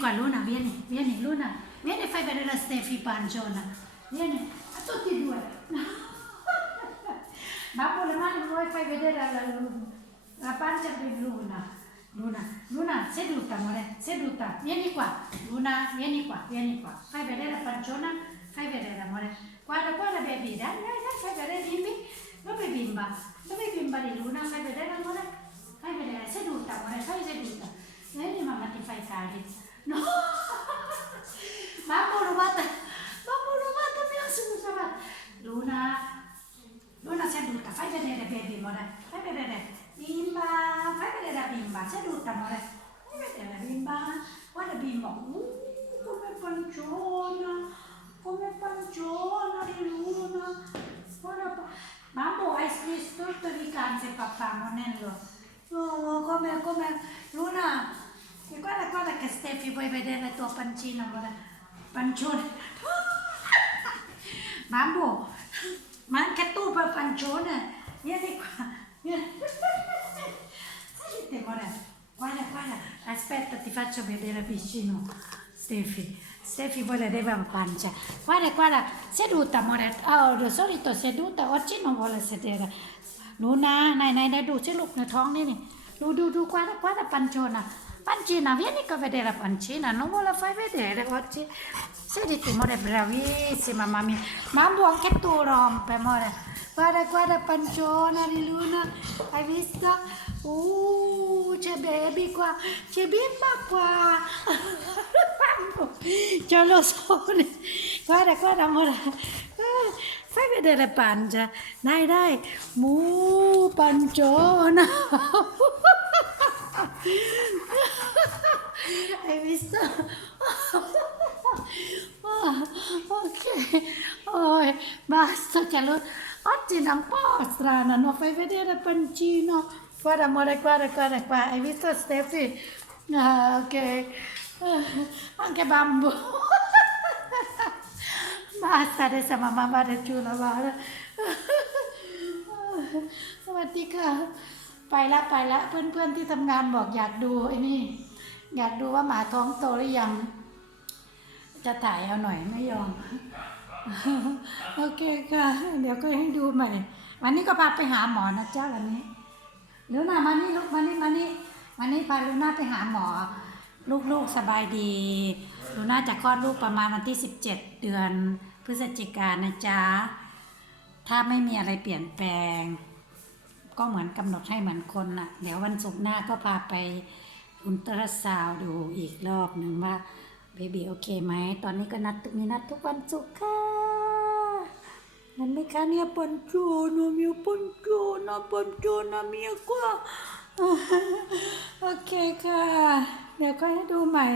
qua Luna, vieni, vieni Luna, vieni fai vedere a Stefi panciona, vieni, a tutti e due. Con le mani vuoi fai vedere la, la pancia di Luna. Luna, Luna, seduta amore, seduta, vieni qua, Luna, vieni qua, vieni qua, fai vedere la panciona, fai vedere amore, guarda, guarda baby, dai, dai, dai, fai vedere bimbi, dove bimba, dove bimba di Luna, fai vedere amore, fai vedere, seduta amore, fai seduta, vieni mamma ti fai cari, no, mamma ho rubato, mamma ho rubato, mi ha scusa, Luna, Luna seduta, fai vedere baby amore, fai vedere, bimba, fai vedere la bimba, seduta amore, fai vedere la bimba, guarda bimba, uh, come panciona, come panciona di Luna, guarda, mamma hai scritto tutto di cazzo papà, Monello, oh, come, come, Luna, e guarda, guarda che Stefi vuoi vedere la tua pancina, amore, pancione, Mambo, ma anche tu per pancione, vieni qua. Salite, guarda, guarda, guarda. Aspetta, ti faccio vedere vicino, Stefi. Stefi vuole deve in pancia. Guarda, guarda, seduta, amore. Oh, di solito seduta, oggi non vuole sedere. Luna, dai, dai, dai, du, c'è Luke nel tonno, du, du, du, guarda, guarda, panciona. Pancina, vieni qua a vedere la pancina, non vuole far vedere oggi. Sediti, amore, bravissima, mamma mia. Mamma, anche tu rompe, amore. Guarda, guarda, panciona di Luna, hai visto? Uh, c'è baby qua, c'è bimba qua. C'è lo sole. Guarda, guarda, amore. Eh, Fai vedere pancia. Dai, dai. Mu, panciona. Hai visto? Ah, ok, oh, basta che allora oggi è un po' strana, non fai vedere pancino. Guarda amore, guarda, guarda qua, hai visto Stefi? Ah, ok, Ah, anche bambù. Basta, adesso mamma va giù la vara. สวัสดีค่ะ ไปละไปละเพื่อนๆที่ทำงานบอกอยากดูไอ้นี่ อยากดูว่าหมาท้องโตหรือยัง จะถ่ายเอาหน่อยไม่ยอม โอเคค่ะ เดี๋ยวก็ให้ดูใหม่ วันนี้ก็พาไปหาหมอนะจ้าวันนี้ลูน่ามานี่ลูกมานี่มานี่วันนี้พาลูน่าไปหาหมอ ลูกๆสบายดี ลูน่าจะคลอดลูกประมาณวันที่ 17 เดือนพฤศจิกายนนะจ๊ะถ้าไม่มีอะไรเปลี่ยนแปลง ก็เหมือนกำหนดให้เหมือนคนน่ะ เดี๋ยววันศุกร์หน้าก็พาไปอุลตราซาวด์ดูอีกรอบหนึ่งว่า เบบีโอเคไหม ตอนนี้ก็นัดมีนัดทุกวันศุกร์ค่ะนั่นไหมคะเนี่ยปันจูนะเมียปันจูนะปันจูนะเมียกว่าโอเคค่ะ เดี๋ยวก็ให้ดูใหม่